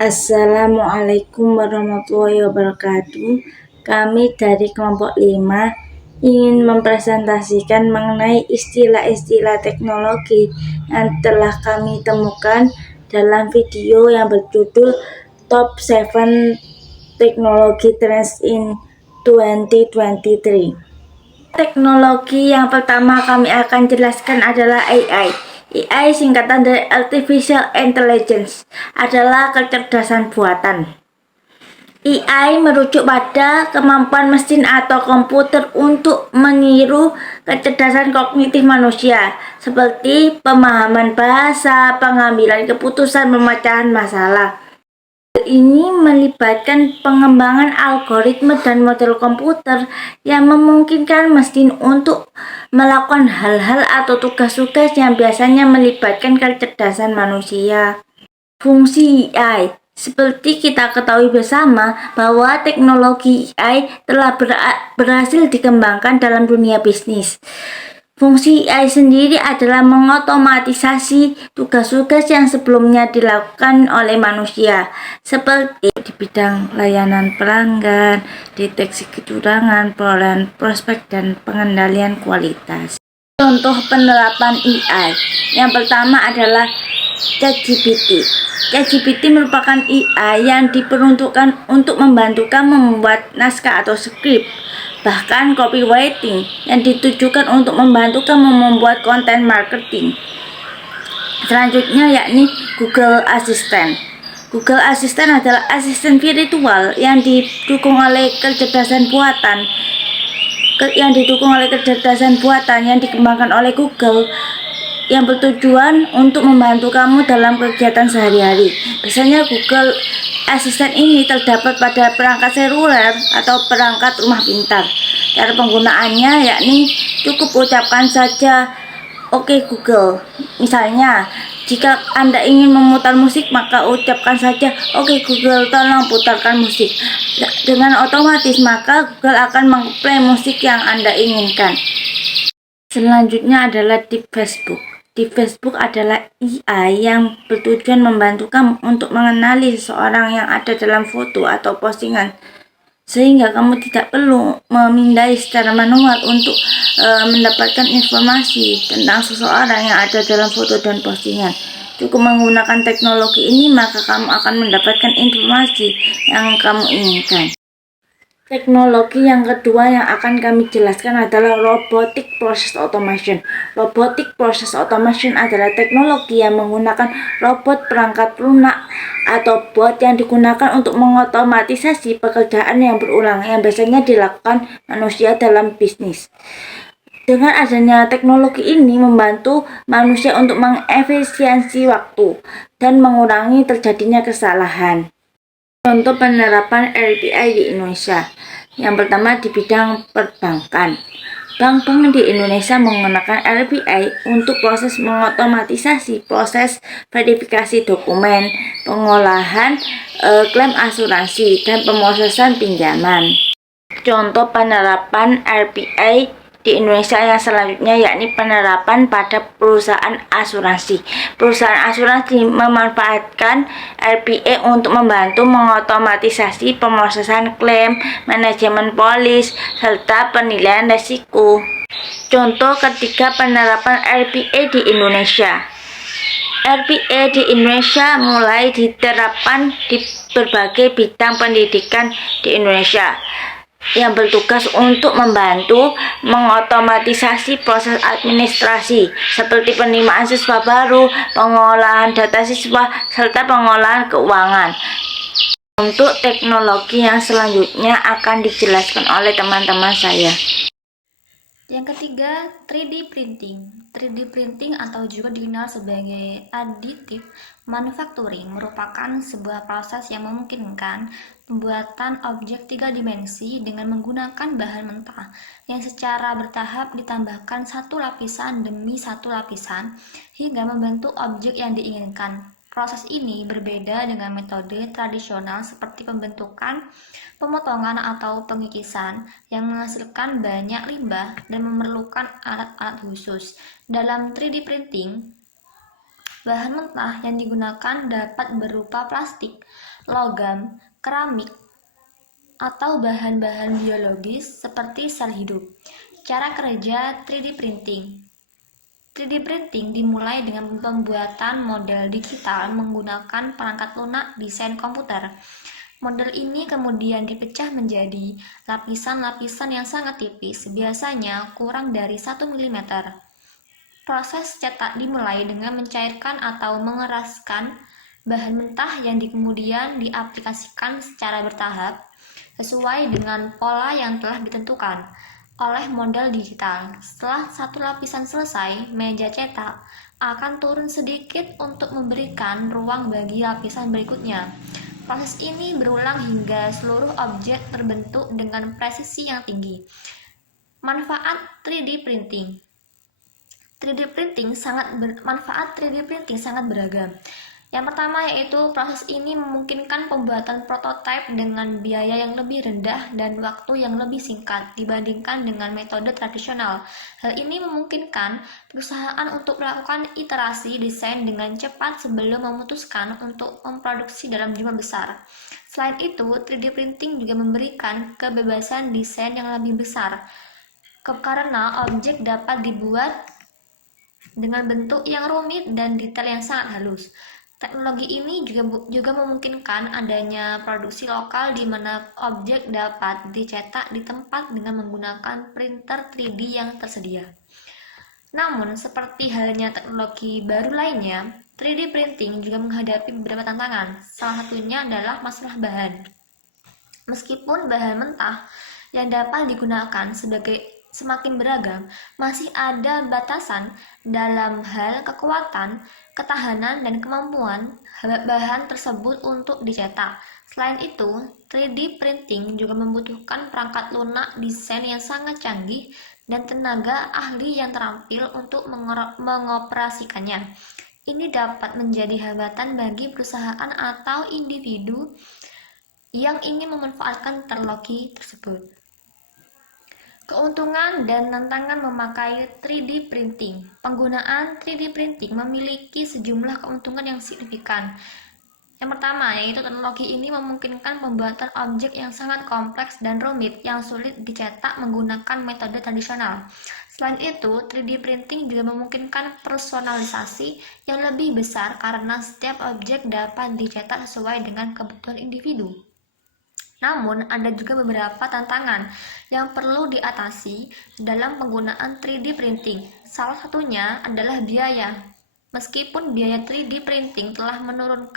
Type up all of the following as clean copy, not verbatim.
Assalamualaikum warahmatullahi wabarakatuh. Kami dari kelompok 5 ingin mempresentasikan mengenai istilah-istilah teknologi yang telah kami temukan dalam video yang berjudul Top 7 Technology Trends in 2023. Teknologi yang pertama kami akan jelaskan adalah AI. AI singkatan dari Artificial Intelligence adalah kecerdasan buatan. AI merujuk pada kemampuan mesin atau komputer untuk meniru kecerdasan kognitif manusia, seperti pemahaman bahasa, pengambilan keputusan, pemecahan masalah. Ini melibatkan pengembangan algoritma dan model komputer yang memungkinkan mesin untuk melakukan hal-hal atau tugas-tugas yang biasanya melibatkan kecerdasan manusia. Fungsi AI. Seperti kita ketahui bersama bahwa teknologi AI telah berhasil dikembangkan dalam dunia bisnis. Fungsi AI sendiri adalah mengotomatisasi tugas-tugas yang sebelumnya dilakukan oleh manusia, seperti di bidang layanan pelanggan, deteksi kecurangan, perolehan prospek, dan pengendalian kualitas. Contoh penerapan AI. Yang pertama adalah ChatGPT. ChatGPT merupakan AI yang diperuntukkan untuk membantu kamu membuat naskah atau skrip, bahkan copywriting yang ditujukan untuk membantu kamu membuat konten marketing. Selanjutnya yakni Google Assistant. Google Assistant adalah asisten virtual yang didukung oleh kecerdasan buatan yang dikembangkan oleh Google, yang bertujuan untuk membantu kamu dalam kegiatan sehari-hari. Biasanya Google Assistant ini terdapat pada perangkat seluler atau perangkat rumah pintar. Cara penggunaannya yakni cukup ucapkan saja "Oke Google". Misalnya, jika Anda ingin memutar musik, maka ucapkan saja "Oke Google, tolong putarkan musik". Dengan otomatis, maka Google akan mengplay musik yang Anda inginkan. Selanjutnya adalah Deep Facebook. Deep Facebook adalah AI yang bertujuan membantu kamu untuk mengenali seseorang yang ada dalam foto atau postingan, sehingga kamu tidak perlu memindai secara manual untuk mendapatkan informasi tentang seseorang yang ada dalam foto dan postingan. Cukup menggunakan teknologi ini, maka kamu akan mendapatkan informasi yang kamu inginkan. Teknologi yang kedua yang akan kami jelaskan adalah Robotic Process Automation. Robotic Process Automation adalah teknologi yang menggunakan robot perangkat lunak atau bot yang digunakan untuk mengotomatisasi pekerjaan yang berulang yang biasanya dilakukan manusia dalam bisnis. Dengan adanya teknologi ini membantu manusia untuk mengefisiensi waktu dan mengurangi terjadinya kesalahan. Contoh penerapan RPA di Indonesia. Yang pertama di bidang perbankan. Bank-bank di Indonesia menggunakan RPA untuk proses mengotomatisasi proses verifikasi dokumen, pengolahan klaim asuransi, dan pemrosesan pinjaman. Contoh penerapan RPA di Indonesia yang selanjutnya yakni penerapan pada perusahaan asuransi. Perusahaan asuransi memanfaatkan RPA untuk membantu mengotomatisasi pemrosesan klaim, manajemen polis, serta penilaian risiko. Contoh ketiga penerapan RPA di Indonesia. RPA di Indonesia mulai diterapkan di berbagai bidang pendidikan di Indonesia, yang bertugas untuk membantu mengotomatisasi proses administrasi seperti penerimaan siswa baru, pengolahan data siswa, serta pengolahan keuangan. Untuk teknologi yang selanjutnya akan dijelaskan oleh teman-teman saya. Yang ketiga, 3D printing. 3D printing atau juga dikenal sebagai additive manufacturing merupakan sebuah proses yang memungkinkan pembuatan objek 3 dimensi dengan menggunakan bahan mentah yang secara bertahap ditambahkan satu lapisan demi satu lapisan hingga membentuk objek yang diinginkan. Proses ini berbeda dengan metode tradisional seperti pembentukan, pemotongan atau pengikisan yang menghasilkan banyak limbah dan memerlukan alat-alat khusus. Dalam 3D printing, Bahan mentah yang digunakan dapat berupa plastik, logam, keramik, atau bahan-bahan biologis seperti sel hidup. Cara kerja 3D printing. 3D printing dimulai dengan pembuatan model digital menggunakan perangkat lunak desain komputer. Model ini kemudian dipecah menjadi lapisan-lapisan yang sangat tipis, biasanya kurang dari 1 mm. Proses cetak dimulai dengan mencairkan atau mengeraskan bahan mentah yang kemudian diaplikasikan secara bertahap sesuai dengan pola yang telah ditentukan oleh model digital. Setelah satu lapisan selesai, meja cetak akan turun sedikit untuk memberikan ruang bagi lapisan berikutnya. Proses ini berulang hingga seluruh objek terbentuk dengan presisi yang tinggi. Manfaat 3D printing. 3D printing manfaat 3D printing sangat beragam. Yang pertama yaitu proses ini memungkinkan pembuatan prototipe dengan biaya yang lebih rendah dan waktu yang lebih singkat dibandingkan dengan metode tradisional. Hal ini memungkinkan perusahaan untuk melakukan iterasi desain dengan cepat sebelum memutuskan untuk memproduksi dalam jumlah besar. Selain itu, 3D printing juga memberikan kebebasan desain yang lebih besar karena objek dapat dibuat dengan bentuk yang rumit dan detail yang sangat halus. Teknologi ini juga memungkinkan adanya produksi lokal di mana objek dapat dicetak di tempat dengan menggunakan printer 3D yang tersedia. Namun, seperti halnya teknologi baru lainnya, 3D printing juga menghadapi beberapa tantangan. Salah satunya adalah masalah bahan. Meskipun bahan mentah yang dapat digunakan semakin beragam, masih ada batasan dalam hal kekuatan, ketahanan, dan kemampuan bahan tersebut untuk dicetak. Selain itu, 3D printing juga membutuhkan perangkat lunak desain yang sangat canggih dan tenaga ahli yang terampil untuk mengoperasikannya. Ini dapat menjadi hambatan bagi perusahaan atau individu yang ingin memanfaatkan teknologi tersebut. Keuntungan dan tantangan memakai 3D printing. Penggunaan 3D printing memiliki sejumlah keuntungan yang signifikan. Yang pertama, yaitu teknologi ini memungkinkan pembuatan objek yang sangat kompleks dan rumit yang sulit dicetak menggunakan metode tradisional. Selain itu, 3D printing juga memungkinkan personalisasi yang lebih besar karena setiap objek dapat dicetak sesuai dengan kebutuhan individu. Namun, ada juga beberapa tantangan yang perlu diatasi dalam penggunaan 3D printing. Salah satunya adalah biaya. Meskipun biaya 3D printing telah menurun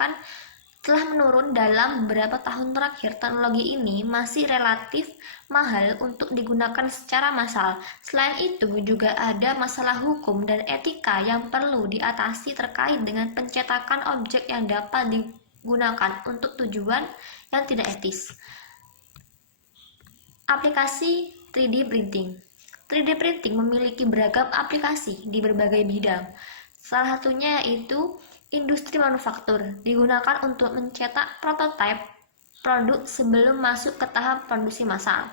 dalam beberapa tahun terakhir, teknologi ini masih relatif mahal untuk digunakan secara massal. Selain itu, juga ada masalah hukum dan etika yang perlu diatasi terkait dengan pencetakan objek yang dapat digunakan untuk tujuan yang tidak etis. Aplikasi 3D printing. 3D printing memiliki beragam aplikasi di berbagai bidang. Salah satunya yaitu industri manufaktur, digunakan untuk mencetak prototipe produk sebelum masuk ke tahap produksi massal.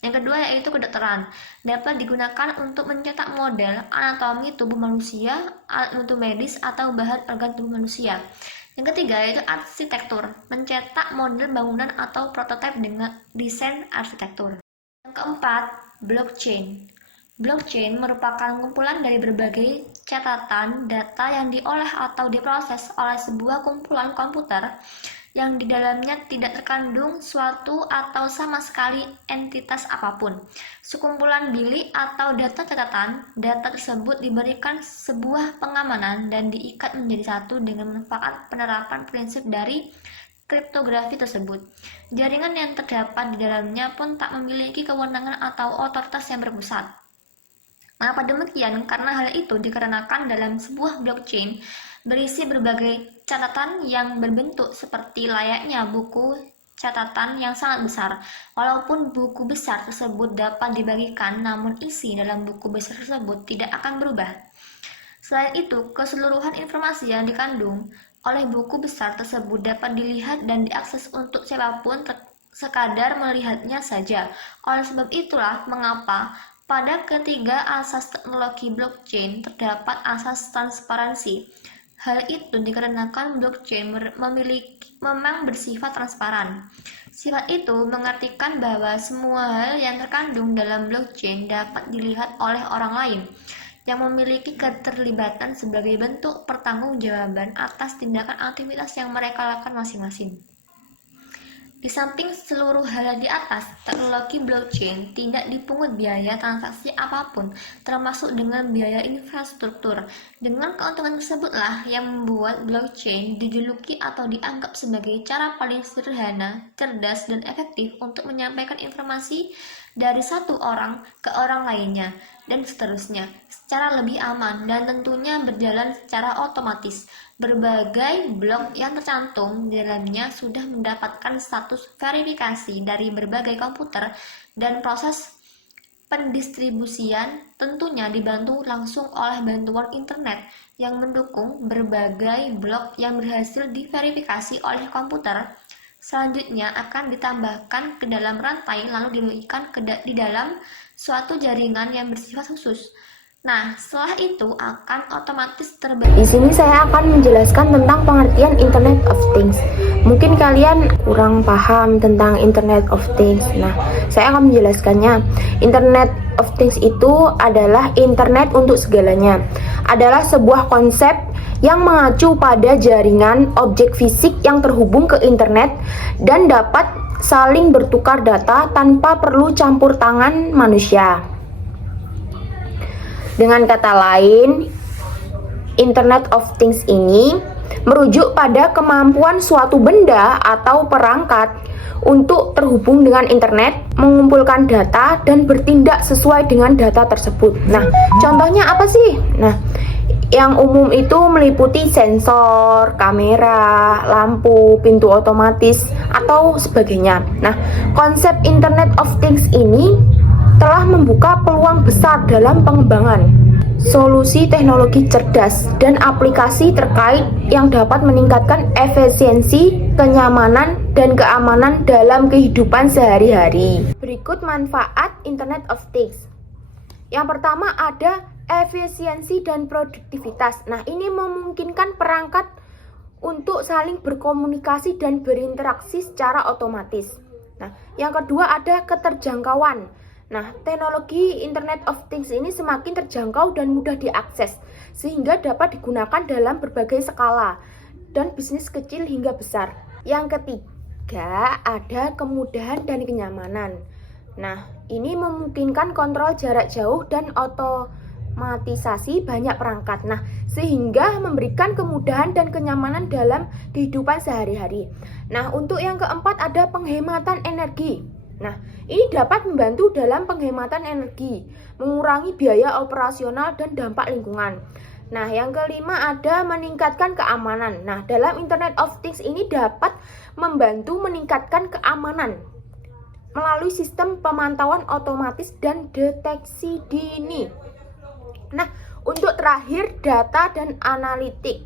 Yang kedua yaitu kedokteran, dapat digunakan untuk mencetak model anatomi tubuh manusia, alat bantu medis, atau bahan organ tubuh manusia. Yang ketiga yaitu arsitektur, mencetak model bangunan atau prototipe dengan desain arsitektur. Yang keempat, blockchain. Blockchain merupakan kumpulan dari berbagai catatan data yang diolah atau diproses oleh sebuah kumpulan komputer yang di dalamnya tidak terkandung suatu atau sama sekali entitas apapun. Sekumpulan bilik atau data catatan, data tersebut diberikan sebuah pengamanan dan diikat menjadi satu dengan manfaat penerapan prinsip dari kriptografi tersebut. Jaringan yang terdapat di dalamnya pun tak memiliki kewenangan atau otoritas yang berpusat. Mengapa demikian? Karena hal itu dikarenakan dalam sebuah blockchain berisi berbagai catatan yang berbentuk seperti layaknya buku catatan yang sangat besar. Walaupun buku besar tersebut dapat dibagikan, namun isi dalam buku besar tersebut tidak akan berubah. Selain itu, keseluruhan informasi yang dikandung oleh buku besar tersebut dapat dilihat dan diakses untuk siapapun sekadar melihatnya saja. Oleh sebab itulah mengapa pada ketiga asas teknologi blockchain terdapat asas transparansi. Hal itu dikarenakan blockchain memang bersifat transparan. Sifat itu mengartikan bahwa semua hal yang terkandung dalam blockchain dapat dilihat oleh orang lain yang memiliki keterlibatan sebagai bentuk pertanggungjawaban atas tindakan aktivitas yang mereka lakukan masing-masing. Di samping seluruh hal di atas, teknologi blockchain tidak dipungut biaya transaksi apapun, termasuk dengan biaya infrastruktur. Dengan keuntungan tersebutlah yang membuat blockchain dijuluki atau dianggap sebagai cara paling sederhana, cerdas, dan efektif untuk menyampaikan informasi dari satu orang ke orang lainnya, dan seterusnya, secara lebih aman dan tentunya berjalan secara otomatis. Berbagai blok yang tercantum di dalamnya sudah mendapatkan status verifikasi dari berbagai komputer dan proses pendistribusian tentunya dibantu langsung oleh bantuan internet yang mendukung berbagai blok yang berhasil diverifikasi oleh komputer. Selanjutnya akan ditambahkan ke dalam rantai lalu diberikan di dalam suatu jaringan yang bersifat khusus. Nah, setelah itu akan otomatis terbentuk. Di sini saya akan menjelaskan tentang pengertian Internet of Things. Mungkin kalian kurang paham tentang Internet of Things. Nah, saya akan menjelaskannya. Internet of Things itu adalah internet untuk segalanya. Adalah sebuah konsep yang mengacu pada jaringan objek fisik yang terhubung ke internet dan dapat saling bertukar data tanpa perlu campur tangan manusia. Dengan kata lain, Internet of Things ini merujuk pada kemampuan suatu benda atau perangkat untuk terhubung dengan internet, mengumpulkan data, dan bertindak sesuai dengan data tersebut. Nah, contohnya apa sih? Nah, yang umum itu meliputi sensor, kamera, lampu, pintu otomatis, atau sebagainya. Nah, konsep Internet of Things ini telah membuka peluang besar dalam pengembangan solusi teknologi cerdas dan aplikasi terkait yang dapat meningkatkan efisiensi, kenyamanan, dan keamanan dalam kehidupan sehari-hari. Berikut manfaat Internet of Things. Yang pertama ada efisiensi dan produktivitas. Nah, ini memungkinkan perangkat untuk saling berkomunikasi dan berinteraksi secara otomatis. Nah, yang kedua ada keterjangkauan. Nah, teknologi Internet of Things ini semakin terjangkau dan mudah diakses, sehingga dapat digunakan dalam berbagai skala, dan bisnis kecil hingga besar. Yang ketiga, ada kemudahan dan kenyamanan. Nah, ini memungkinkan kontrol jarak jauh dan otomatisasi banyak perangkat. Nah, sehingga memberikan kemudahan dan kenyamanan dalam kehidupan sehari-hari. Nah, untuk yang keempat ada penghematan energi. Nah, ini dapat membantu dalam penghematan energi, mengurangi biaya operasional dan dampak lingkungan. Nah, yang kelima ada meningkatkan keamanan. Nah, dalam Internet of Things ini dapat membantu meningkatkan keamanan melalui sistem pemantauan otomatis dan deteksi dini. Nah, untuk terakhir data dan analitik.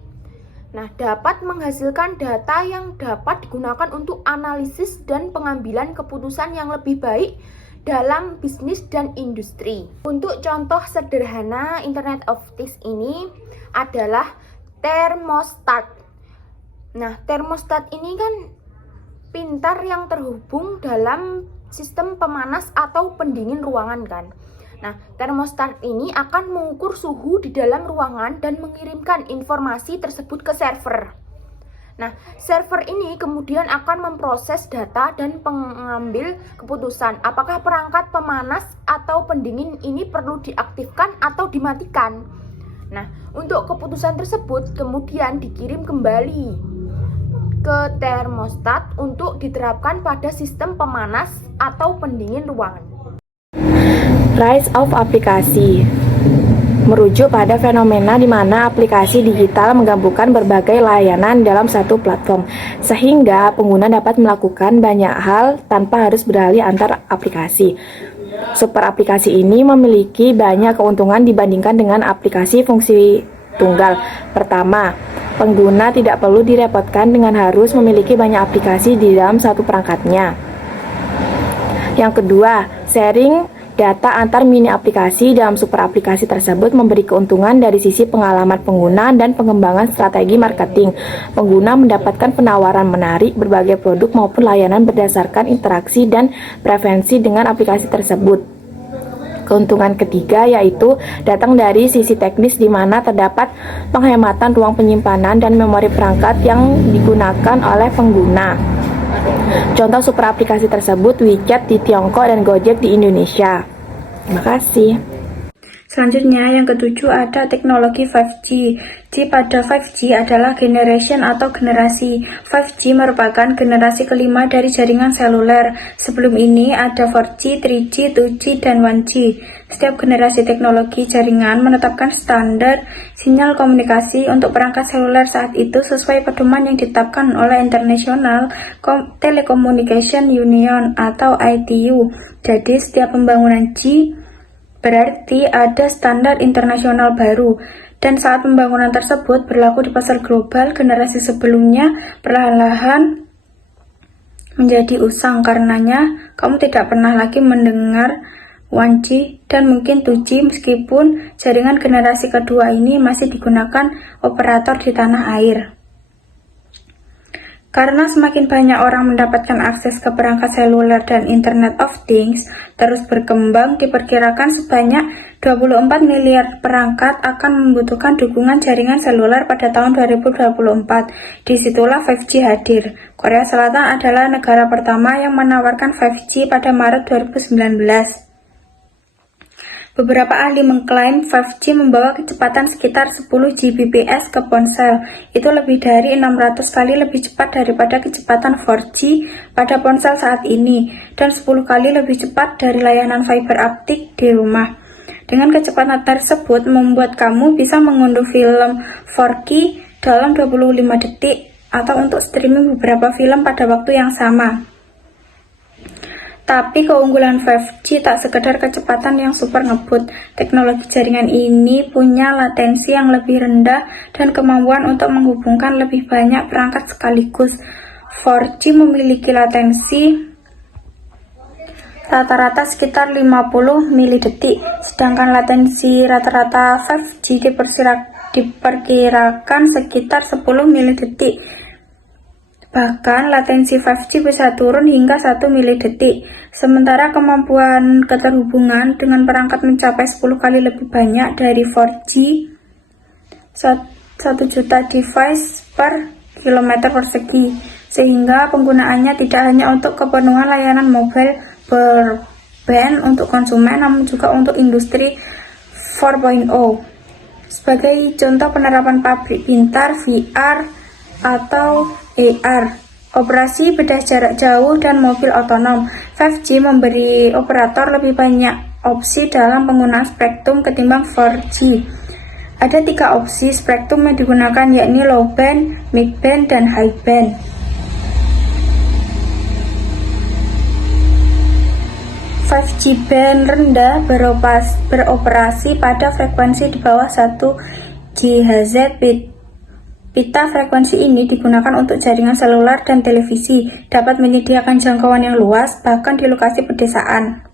Nah, dapat menghasilkan data yang dapat digunakan untuk analisis dan pengambilan keputusan yang lebih baik dalam bisnis dan industri. Untuk contoh sederhana Internet of Things ini adalah termostat. Nah, termostat ini kan pintar yang terhubung dalam sistem pemanas atau pendingin ruangan kan. Nah, termostat ini akan mengukur suhu di dalam ruangan dan mengirimkan informasi tersebut ke server. Nah, server ini kemudian akan memproses data dan mengambil keputusan apakah perangkat pemanas atau pendingin ini perlu diaktifkan atau dimatikan. Nah, untuk keputusan tersebut kemudian dikirim kembali ke termostat untuk diterapkan pada sistem pemanas atau pendingin ruangan. Rise of aplikasi merujuk pada fenomena di mana aplikasi digital menggabungkan berbagai layanan dalam satu platform, sehingga pengguna dapat melakukan banyak hal tanpa harus beralih antar aplikasi. Super aplikasi ini memiliki banyak keuntungan dibandingkan dengan aplikasi fungsi tunggal. Pertama, pengguna tidak perlu direpotkan dengan harus memiliki banyak aplikasi di dalam satu perangkatnya. Yang kedua, sharing Data antar mini aplikasi dalam super aplikasi tersebut memberi keuntungan dari sisi pengalaman pengguna dan pengembangan strategi marketing. Pengguna mendapatkan penawaran menarik berbagai produk maupun layanan berdasarkan interaksi dan preferensi dengan aplikasi tersebut. Keuntungan ketiga yaitu datang dari sisi teknis di mana terdapat penghematan ruang penyimpanan dan memori perangkat yang digunakan oleh pengguna. Contoh super aplikasi tersebut WeChat di Tiongkok dan Gojek di Indonesia. Terima kasih. Selanjutnya yang ketujuh ada teknologi 5G. Pada 5G adalah generation atau generasi. 5G merupakan generasi kelima dari jaringan seluler. Sebelum ini ada 4G, 3G, 2G, dan 1G. Setiap generasi teknologi jaringan menetapkan standar sinyal komunikasi untuk perangkat seluler saat itu sesuai pedoman yang ditetapkan oleh International Telecommunication Union atau ITU. Jadi setiap pembangunan G berarti ada standar internasional baru, dan saat pembangunan tersebut berlaku di pasar global, generasi sebelumnya perlahan-lahan menjadi usang. Karenanya, kamu tidak pernah lagi mendengar 1G dan mungkin 2G meskipun jaringan generasi kedua ini masih digunakan operator di tanah air. Karena semakin banyak orang mendapatkan akses ke perangkat seluler dan Internet of Things terus berkembang, diperkirakan sebanyak 24 miliar perangkat akan membutuhkan dukungan jaringan seluler pada tahun 2024. Disitulah 5G hadir. Korea Selatan adalah negara pertama yang menawarkan 5G pada Maret 2019. Beberapa ahli mengklaim 5G membawa kecepatan sekitar 10 Gbps ke ponsel. Itu lebih dari 600 kali lebih cepat daripada kecepatan 4G pada ponsel saat ini, dan 10 kali lebih cepat dari layanan fiber optik di rumah. Dengan kecepatan tersebut membuat kamu bisa mengunduh film 4K dalam 25 detik atau untuk streaming beberapa film pada waktu yang sama. Tapi keunggulan 5G tak sekedar kecepatan yang super ngebut. Teknologi jaringan ini punya latensi yang lebih rendah dan kemampuan untuk menghubungkan lebih banyak perangkat sekaligus. 4G memiliki latensi rata-rata sekitar 50 milidetik, sedangkan latensi rata-rata 5G diperkirakan sekitar 10 milidetik. Bahkan latensi 5G bisa turun hingga 1 milidetik, sementara kemampuan keterhubungan dengan perangkat mencapai 10 kali lebih banyak dari 4G, 1 juta device per kilometer persegi, sehingga penggunaannya tidak hanya untuk kepenuhan layanan mobile broadband untuk konsumen, namun juga untuk industri 4.0. Sebagai contoh penerapan pabrik pintar, VR, atau AR, operasi bedah jarak jauh, dan mobil otonom. 5G memberi operator lebih banyak opsi dalam penggunaan spektrum ketimbang 4G. Ada 3 opsi spektrum yang digunakan, yakni low band, mid band, dan high band. Band rendah beroperasi pada frekuensi di bawah 1 GHz. Pita frekuensi ini digunakan untuk jaringan seluler dan televisi, dapat menyediakan jangkauan yang luas, bahkan di lokasi pedesaan.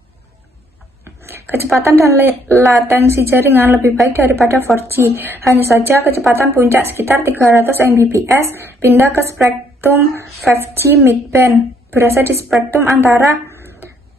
Kecepatan dan latensi jaringan lebih baik daripada 4G, hanya saja kecepatan puncak sekitar 300 Mbps. Pindah ke spektrum 5G mid-band, berada di spektrum antara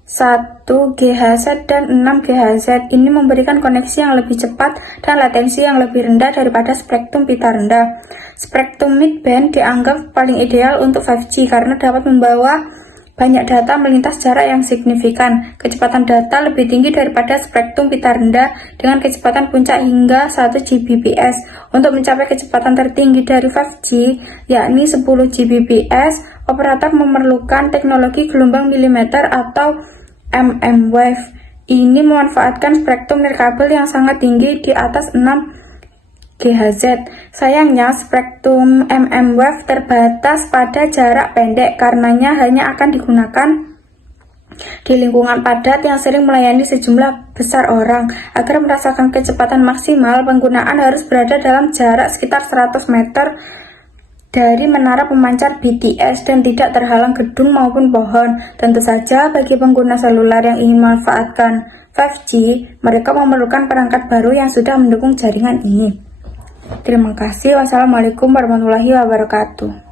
1 GHz dan 6 GHz. Ini memberikan koneksi yang lebih cepat dan latensi yang lebih rendah daripada spektrum pita rendah. Spektrum mid-band dianggap paling ideal untuk 5G karena dapat membawa banyak data melintas jarak yang signifikan. Kecepatan data lebih tinggi daripada spektrum pita rendah dengan kecepatan puncak hingga 1 Gbps. Untuk mencapai kecepatan tertinggi dari 5G, yakni 10 Gbps, operator memerlukan teknologi gelombang milimeter atau mmWave. Ini memanfaatkan spektrum nirkabel yang sangat tinggi di atas 6 GHz. Sayangnya, spektrum mmWave terbatas pada jarak pendek, karenanya hanya akan digunakan di lingkungan padat yang sering melayani sejumlah besar orang. Agar merasakan kecepatan maksimal, penggunaan harus berada dalam jarak sekitar 100 meter dari menara pemancar BTS dan tidak terhalang gedung maupun pohon. Tentu saja bagi pengguna seluler yang ingin memanfaatkan 5G, mereka memerlukan perangkat baru yang sudah mendukung jaringan ini. Terima kasih. Wassalamualaikum warahmatullahi wabarakatuh.